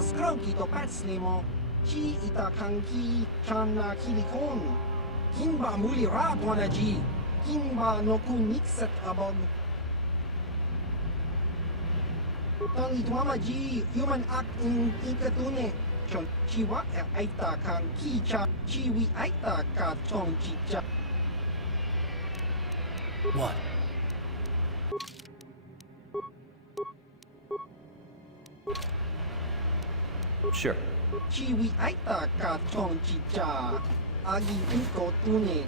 skronki to pecnimo. Ci ita kanki channa kilikon. Kinba muli radwanaji. Kinba no kunikset abog. Tang itwamaji human act in ikatune. Chon chiwa aita kanki cha chiwi aita ka chong chicha. What? Sure. Chiwi aita ka chong chicha. Agi iko tune.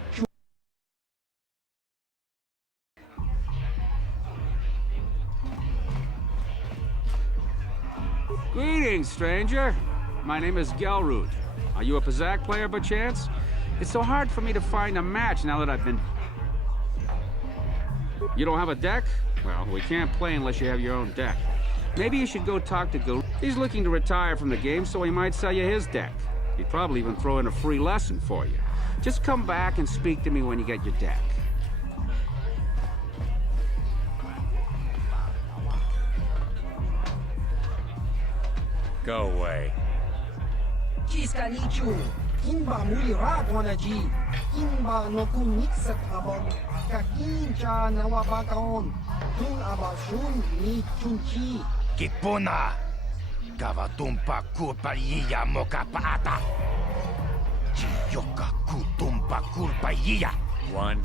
Greetings, stranger. My name is Gelrud. Are you a Pazak player by chance? It's so hard for me to find a match now that I've been... You don't have a deck? Well, we can't play unless you have your own deck. Maybe you should go talk to Gil. He's looking to retire from the game, so he might sell you his deck. He'd probably even throw in a free lesson for you. Just come back and speak to me when you get your deck. Go away. Chiska nichu. Kinba muli radwanaji. Kinba no kunikset abog. Kakincha nawabakaon. Tun abashun ni chunchi. Kipuna! Gavatumpa kurpaliya mokapaata! Chiyoka kutumpa kurpaliya! One.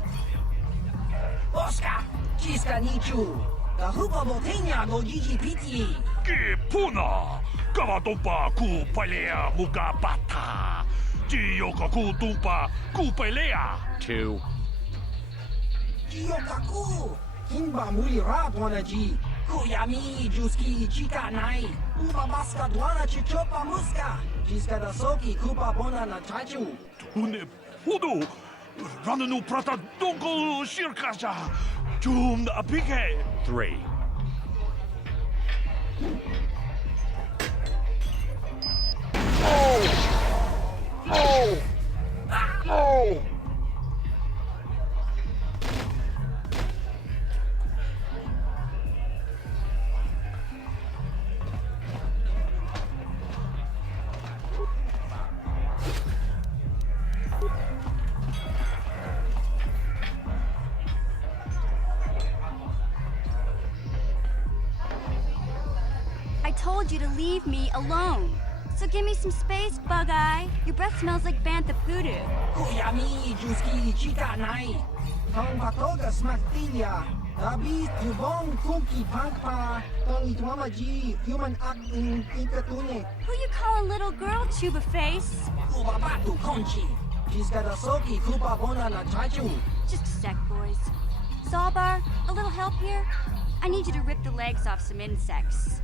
Oscar! Chiska nichu. Kahupa botenya go jiji piti. Kipuna! Gavatumpa kurpaliya mukapata! Chiyoka kutumpa kurpaliya! Two. Chiyokaku. Kinba muli radwanaji. Kuyami juski chika nai. Uba baska dwana chichopa muska. Chiska da soki kupa bona na chachu. Une pudu! Rananu prata donko shirkasha! Chum apike! Three. I told you to leave me alone. So give me some space, Bug-Eye. Your breath smells like bantha poodoo. Kuyami juski chika nai. Tong patoga smaktilia. Dabi tubong kuki pangpa. Tong itwamaji human act in ikatune. Who you call a little girl, Chuba Face? Uba batu konchi. Chiska da soki kupa bona na chachu. Just a sec, boys. Zalbar, a little help here? I need you to rip the legs off some insects.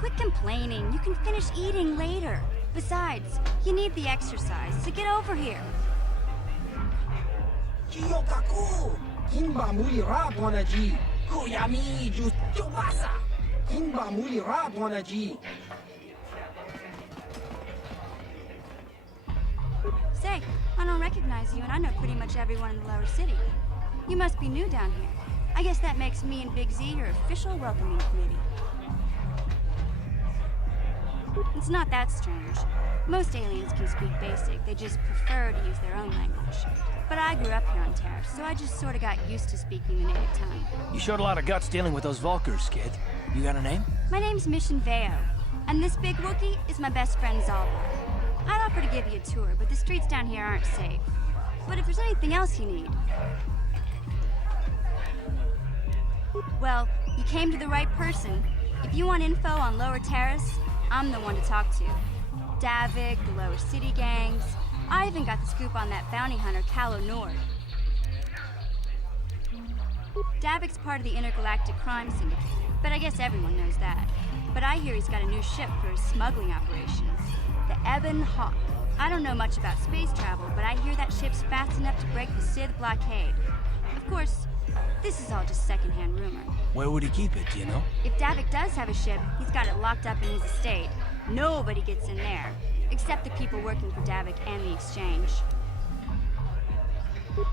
Quit complaining. You can finish eating later. Besides, you need the exercise, so get over here. Chiyokaku. Kinba muli radwanaji. Kuyami jus chubasa. Kinba muli radwanaji. Say, I don't recognize you, and I know pretty much everyone in the lower city. You must be new down here. I guess that makes me and Big Z your official welcoming committee. It's not that strange. Most aliens can speak basic, they just prefer to use their own language. But I grew up here on Taris, so I just sort of got used to speaking the native tongue. You showed a lot of guts dealing with those Vulkars, kid. You got a name? My name's Mission Veo, and this big Wookiee is my best friend Zalbar. I'd offer to give you a tour, but the streets down here aren't safe. But if there's anything else you need... Well, you came to the right person. If you want info on Lower Terrace, I'm the one to talk to. Davik, the Lower City gangs. I even got the scoop on that bounty hunter, Calo Nord. Davik's part of the Intergalactic Crime Syndicate, but I guess everyone knows that. But I hear he's got a new ship for his smuggling operations. The Ebon Hawk. I don't know much about space travel, but I hear that ship's fast enough to break the Sith blockade. Of course, this is all just secondhand rumor. Where would he keep it, do you know? If Davik does have a ship, he's got it locked up in his estate. Nobody gets in there, except the people working for Davik and the Exchange.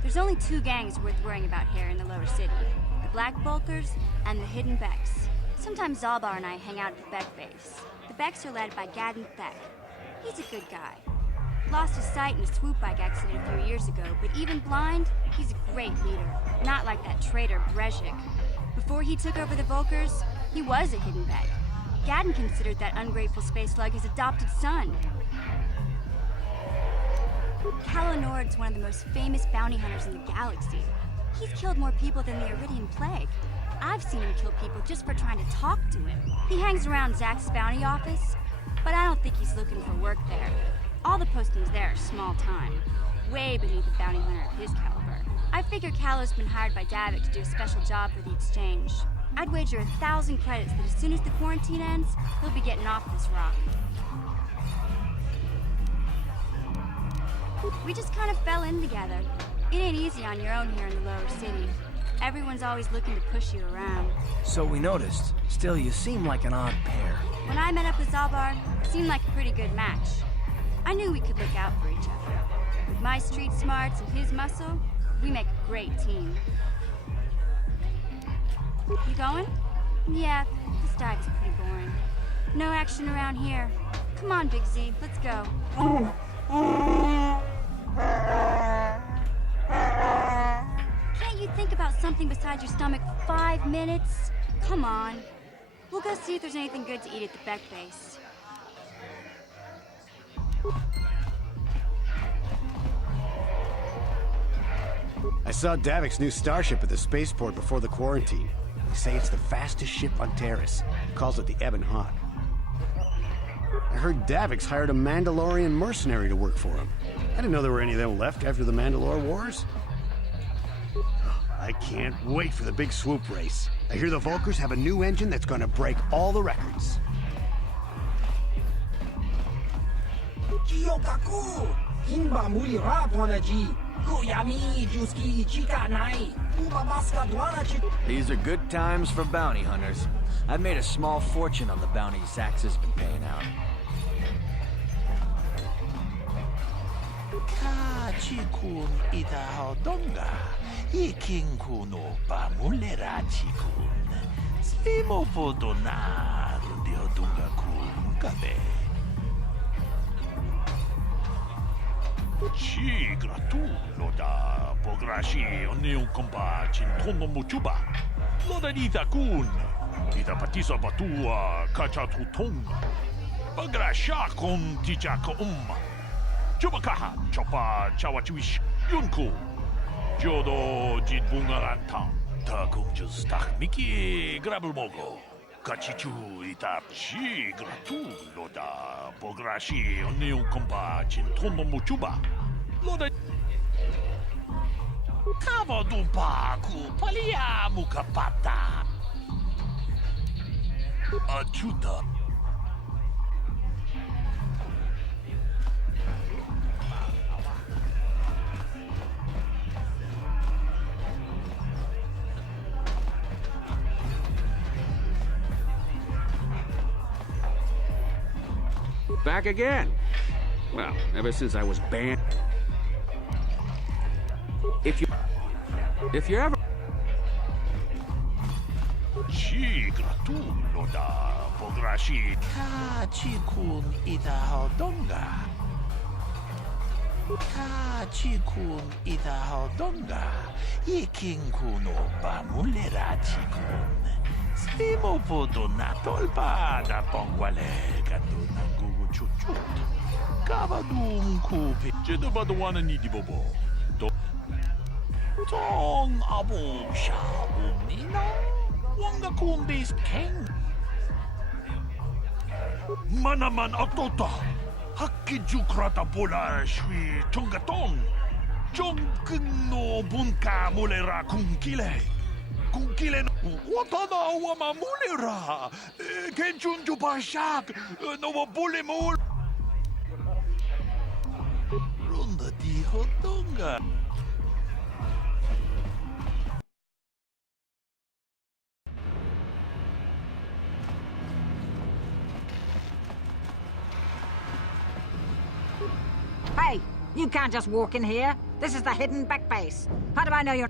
There's only two gangs worth worrying about here in the Lower City. the Black Bulkers, and the Hidden Becks. Sometimes Zalbar and I hang out at the Beck base. The Becks are led by Gadden Beck. He's a good guy. Lost his sight in a swoop bike accident a few years ago, but even blind, he's a great leader. Not like that traitor Brezhik. Before he took over the Volkers, he was a Hidden Beck. Gadden considered that ungrateful space slug his adopted son. KotOR one of the most famous bounty hunters in the galaxy. He's killed more people than the Iridian Plague. I've seen him kill people just for trying to talk to him. He hangs around Zack's bounty office, but I don't think he's looking for work there. All the postings there are small time, way beneath a bounty hunter of his caliber. I figure Callow's been hired by Davik to do a special job for the exchange. I'd wager 1,000 credits that as soon as the quarantine ends, he'll be getting off this rock. We just kind of fell in together. It ain't easy on your own here in the lower city. Everyone's always looking to push you around. So we noticed. Still, you seem like an odd pair. When I met up with Zalbar, it seemed like a pretty good match. I knew we could look out for each other. With my street smarts and his muscle, we make a great team. You going? Yeah, this dive's pretty boring. No action around here. Come on, Big Z, let's go. Can't you think about something besides your stomach for 5 minutes? Come on. We'll go see if there's anything good to eat at the Beck base. I saw Davik's new starship at the spaceport before the quarantine. They say it's the fastest ship on Taris. Calls it the Ebon Hawk. I heard Davik's hired a Mandalorian mercenary to work for him. I didn't know there were any of them left after the Mandalore Wars. I can't wait for the big swoop race. I hear the Volkers have a new engine that's gonna break all the records. Kiyokaku! Kimba mulira Dwanaji! Kuyami Juski Chika Nai! Ubabaska Dwanachi! These are good times for bounty hunters. I've made a small fortune on the bounty Zax has been paying out. Chikun idahadonga, iking kuno pamulera chikun, simo fodonar diodunga kun kabe. Ci gratulo da pograshi oneun komba cintono muchuba. Loda ita kun, ita patisa batua kachatutong. Pagrasha kon tijaka Chubakaha, chopa chawachiwish, yunku. Jodo jidbunga antang, takunjus takmiki grabelmogo. Kachichu itap shi gratu loda pograshi oneun komba cintono muchuba. Loda Kavadumpa ku palia mukapata. Achuta. Back again. Well, ever since I was banned. If you ever Ci gratulo da pograshi. Chikun idahadonga. Chikun idahadonga, iking kuno pamulera chikun. Simo podona tolpa da pongwale katuna gugu chuchut. Kavadum kupi. Jedo badwana ni dibobo. Tong abu sha umnino. Wanga kumbis king. Manaman atota. Hakkijukrata pola shui chongatong. Chongkno bunka mulera kunkile. Kunkile watana wama mulera. Kenchunju pashak. No bulimul. Runda di hotonga. Hey, you can't just walk in here. This is the hidden back base. How do I know you're...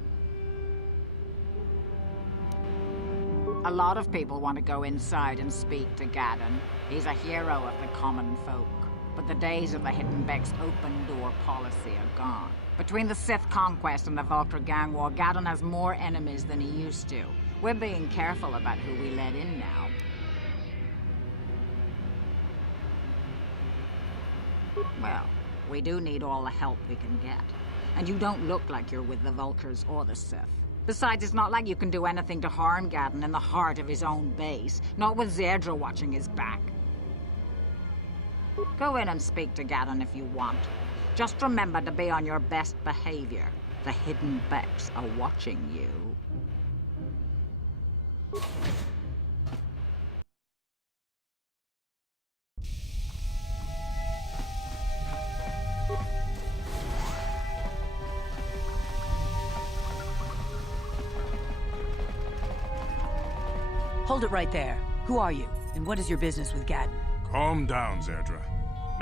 A lot of people want to go inside and speak to Gaddon. He's a hero of the common folk. But the days of the Hidden Beck's open-door policy are gone. Between the Sith conquest and the Vulcar gang war, Gaddon has more enemies than he used to. We're being careful about who we let in now. Well, we do need all the help we can get. And you don't look like you're with the Vulcars or the Sith. Besides, it's not like you can do anything to harm Gaddon in the heart of his own base. Not with Zerdra watching his back. Go in and speak to Gaddon if you want. Just remember to be on your best behavior. The Hidden Becks are watching you. Hold it right there. Who are you? And what is your business with Gaddon? Calm down, Zerdra.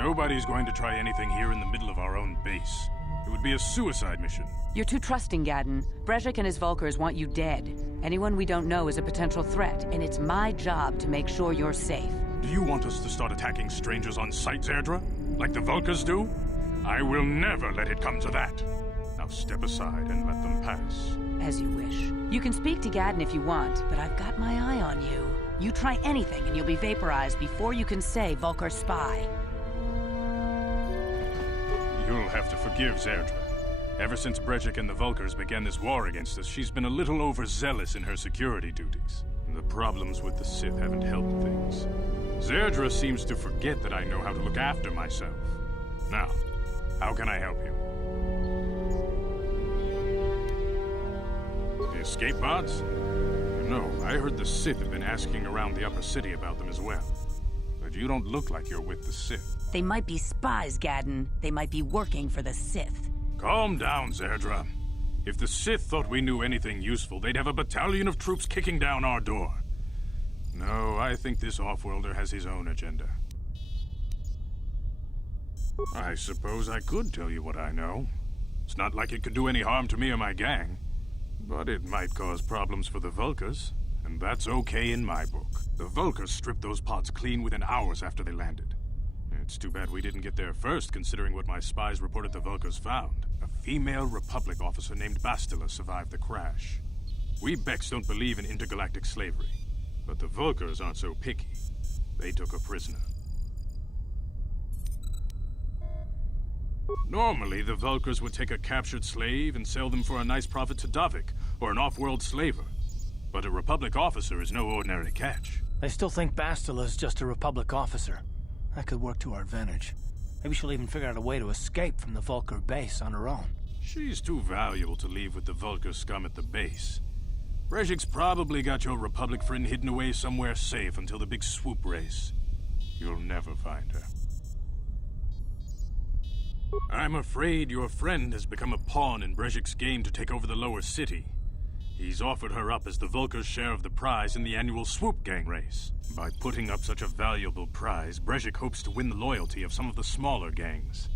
Nobody's going to try anything here in the middle of our own base. It would be a suicide mission. You're too trusting, Gaddon. Brejik and his Vulcars want you dead. Anyone we don't know is a potential threat, and it's my job to make sure you're safe. Do you want us to start attacking strangers on sight, Zerdra? Like the Vulcars do? I will never let it come to that. Now step aside and let them pass. As you wish. You can speak to Gaddon if you want, but I've got my eye on you. You try anything and you'll be vaporized before you can say Vulcar spy. You'll have to forgive Zerdra. Ever since Brejik and the Vulcars began this war against us, she's been a little overzealous in her security duties. The problems with the Sith haven't helped things. Zerdra seems to forget that I know how to look after myself. Now, how can I help you? The escape pods? No, I heard the Sith have been asking around the upper city about them as well. But you don't look like you're with the Sith. They might be spies, Gaddon. They might be working for the Sith. Calm down, Zerdra. If the Sith thought we knew anything useful, they'd have a battalion of troops kicking down our door. No, I think this off-worlder has his own agenda. I suppose I could tell you what I know. It's not like it could do any harm to me or my gang. But it might cause problems for the Vulcars, and that's okay in my book. The Vulcars stripped those pods clean within hours after they landed. It's too bad we didn't get there first, considering what my spies reported the Vulcars found. A female Republic officer named Bastila survived the crash. We Becks don't believe in intergalactic slavery, but the Vulcars aren't so picky. They took her prisoner. Normally, the Vulcars would take a captured slave and sell them for a nice profit to Davik, or an off-world slaver. But a Republic officer is no ordinary catch. I still think Bastila's just a Republic officer. That could work to our advantage. Maybe she'll even figure out a way to escape from the Vulcar base on her own. She's too valuable to leave with the Vulcar scum at the base. Brejik's probably got your Republic friend hidden away somewhere safe until the big swoop race. You'll never find her. I'm afraid your friend has become a pawn in Brejik's game to take over the lower city. He's offered her up as the Vulcar's share of the prize in the annual swoop gang race. By putting up such a valuable prize, Brejik hopes to win the loyalty of some of the smaller gangs.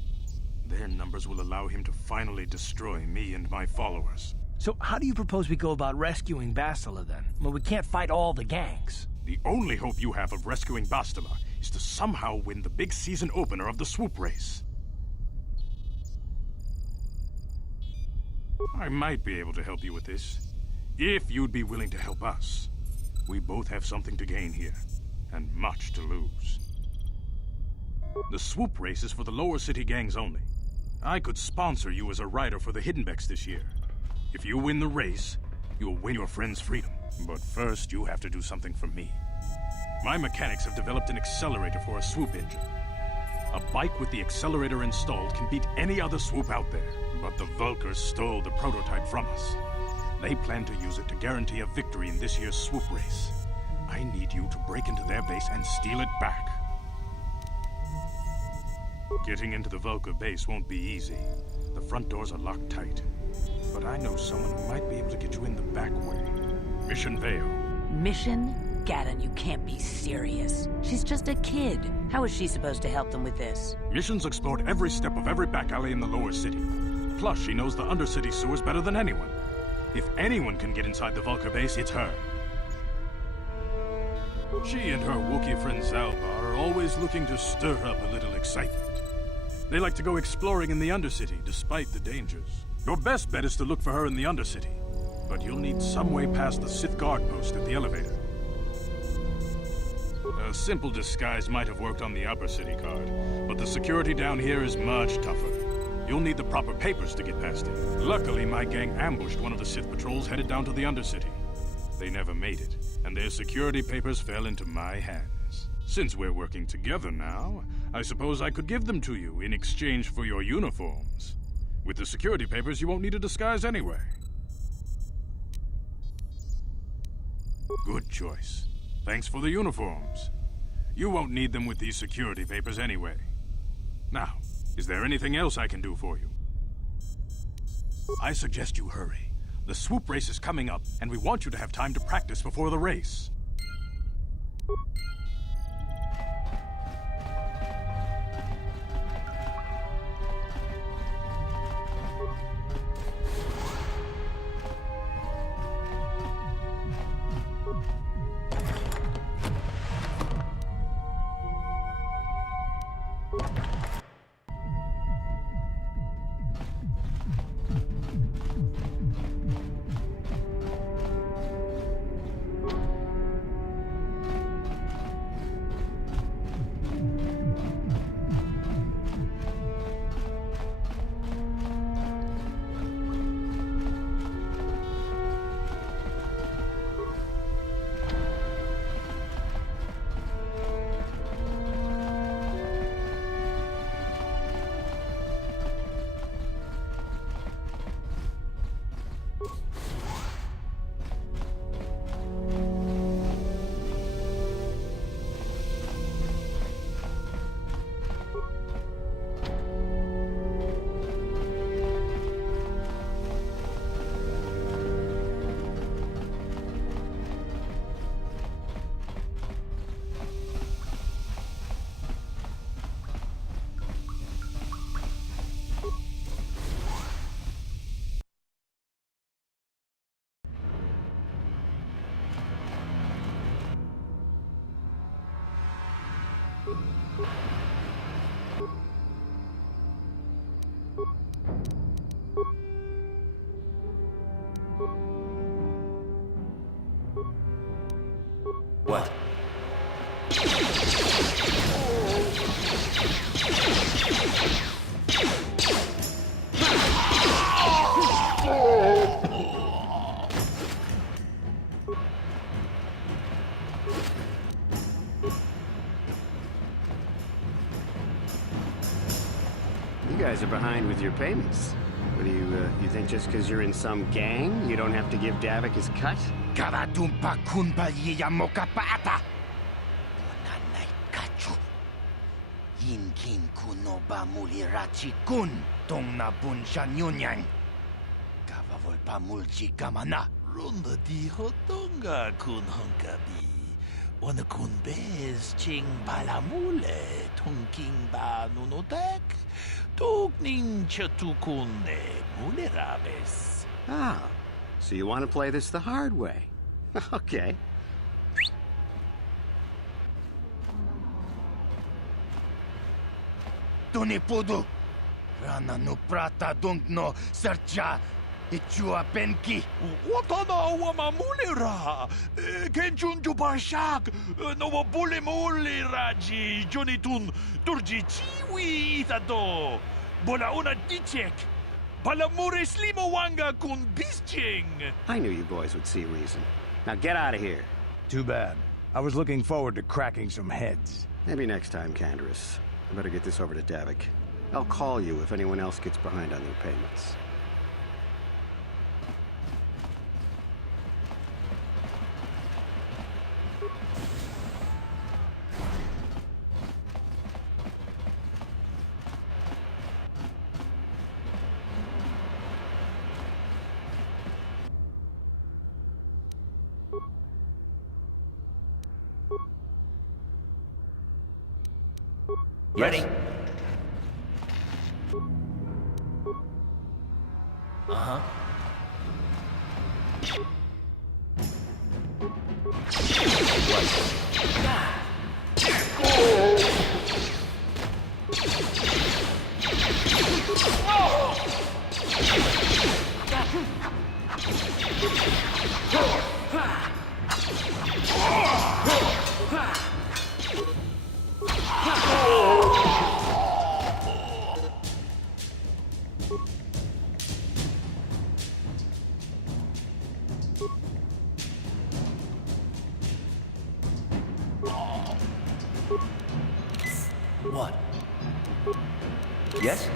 Their numbers will allow him to finally destroy me and my followers. So how do you propose we go about rescuing Bastila then? Well, we can't fight all the gangs. The only hope you have of rescuing Bastila is to somehow win the big season opener of the swoop race. I might be able to help you with this, if you'd be willing to help us. We both have something to gain here, and much to lose. The swoop race is for the lower city gangs only. I could sponsor you as a rider for the Hidden Becks this year. If you win the race, you'll win your friend's freedom. But first, you have to do something for me. My mechanics have developed an accelerator for a swoop engine. A bike with the accelerator installed can beat any other swoop out there. But the Vulcars stole the prototype from us. They plan to use it to guarantee a victory in this year's swoop race. I need you to break into their base and steal it back. Getting into the Vulcar base won't be easy. The front doors are locked tight. But I know someone who might be able to get you in the back way. Mission Vale. Mission? Gaddon, you can't be serious. She's just a kid. How is she supposed to help them with this? Mission's explored every step of every back alley in the lower city. Plus, she knows the undercity sewers better than anyone. If anyone can get inside the Vulcar base, it's her. She and her Wookiee friend Zalbar are always looking to stir up a little excitement. They like to go exploring in the Undercity, despite the dangers. Your best bet is to look for her in the Undercity, but you'll need some way past the Sith guard post at the elevator. A simple disguise might have worked on the Upper City guard, but the security down here is much tougher. You'll need the proper papers to get past it. Luckily, my gang ambushed one of the Sith patrols headed down to the Undercity. They never made it, and their security papers fell into my hands. Since we're working together now, I suppose I could give them to you in exchange for your uniforms. With the security papers, you won't need a disguise anyway. Good choice. Thanks for the uniforms. You won't need them with these security papers anyway. Now, is there anything else I can do for you? I suggest you hurry. The swoop race is coming up, and we want you to have time to practice before the race. What? You guys are behind with your payments. What do you think just because you're in some gang, you don't have to give Davik his cut? Karatumpa kunpa yiyamoka paata. Bonanay kachu. Yinkin kuno ba mulirachi kun tong na bunshan yunyang. Kavavol pa mulchi kamana. Runda di hotonga kun honkabi. Wana kun bez ching balamule tongking ba nunotek. Tugning chatukunde mulerabes. Ah, so you want to play this the hard way. Okay. Tunipudu. Rana no prata dungno sercha. Ichua penki. Watana wama mulera. Kenchun jubashak. No bule muli raji. Jonitun turji chiwi itado. Bola una dichek. Balamure slimo wanga kun bisching. I knew you boys would see reason. Now get out of here. Too bad. I was looking forward to cracking some heads. Maybe next time, Canderous. I better get this over to Davik. I'll call you if anyone else gets behind on their payments. Ready? Uh-huh. Right. What? Yes?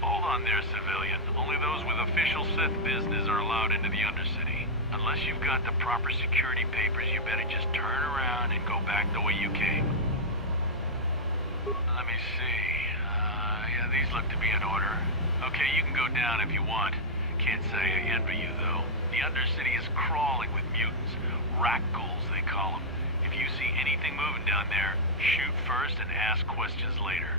Hold on there, civilian. Only those with official Sith business are allowed into the Undercity. Unless you've got the proper security papers, you better just turn around and go back the way you came. Let me see. Yeah, these look to be in order. Okay, you can go down if you want. Can't say I envy you, though. The Undercity is crawling with mutants. Rat-ghouls, they call them. If you see anything moving down there, shoot first and ask questions later.